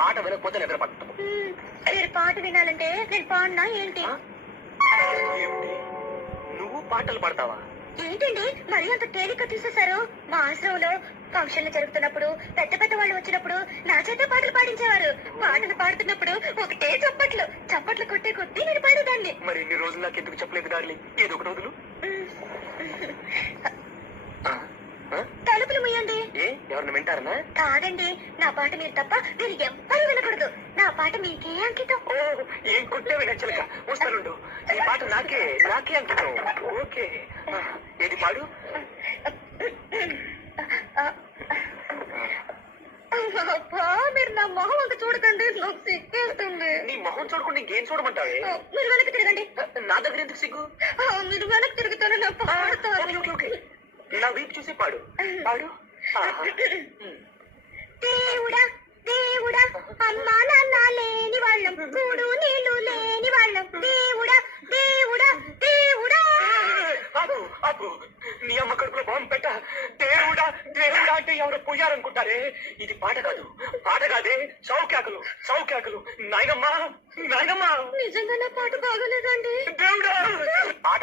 పాట వినకపోతే నిద్ర పట్టదు. మీరు పాట వినాలంటే నేను పాడినా ఏంటి? ఏమిటి, నువ్వు పాటలు పాడతావా? ఏంటండి మరి అంత తేలిక తీసేశారు? మా ఆశ్రమంలో ఫంక్షన్లు జరుగుతున్నప్పుడు పెద్ద పెద్ద వాళ్ళు వచ్చినప్పుడు నా చేత పాటలు పాడించేవారు. పాటలు పాడుతున్నప్పుడు ఒకటే చప్పట్లు చప్పట్లు కొట్టే కొద్దీ నేను పాడేదాన్ని. మరి ఇన్ని రోజులు నాకు ఎందుకు చెప్పలేదు డార్లింగ్? ఏదో ఒకటి వదులు. తలుపులు ముయ్యండి. ఏ ఎవరిని వింటారనా? కాదండి, నా పాట మీరు తప్ప మీరు ఎవ్వరూ వినకూడదు. నా పాట మీకే అంకితం. ఓ, ఏం కొట్టేవి నచ్చలేక వస్తానుండు. ఈ పాట నాకే అంకితం. ఓకే, ఏది పాడు. అబ్బా, మీరు నా మొహం అంత చూడకండి, నాకు సిగ్గేస్తుంది. నీ మొహం చూడకుండా ఇంకేం చూడమంటావే? మీరు వెనక్కి తిరగండి. నా దగ్గర ఎందుకు సిగ్గు? మీరు వెనక్కి తిరుగుతాను నా పాడతాను. ఓకే ఓకే ఓకే, నా వీపు చూసి పాడు పాడు. దేవుడా దేవుడా, అమ్మా నాన్న లేని వాళ్ళం, కూడు నీళ్లు లేని వాళ్ళం, దేవుడా దేవుడా దేవుడా. ఆపు ఆపు, నీ అమ్మ కడుపులో బాంబు పెట్ట. దేవుడా దేవుడా అంటే ఎవరు పోయారనుకుంటారే. ఇది పాట కాదు, పాట కాదే, సౌఖ్యాకులు సౌఖ్యాకులు. నాయనమ్మా నాయనమ్మా, నిజంగా నా పాట బాగలేదండి. దేవుడా. పాట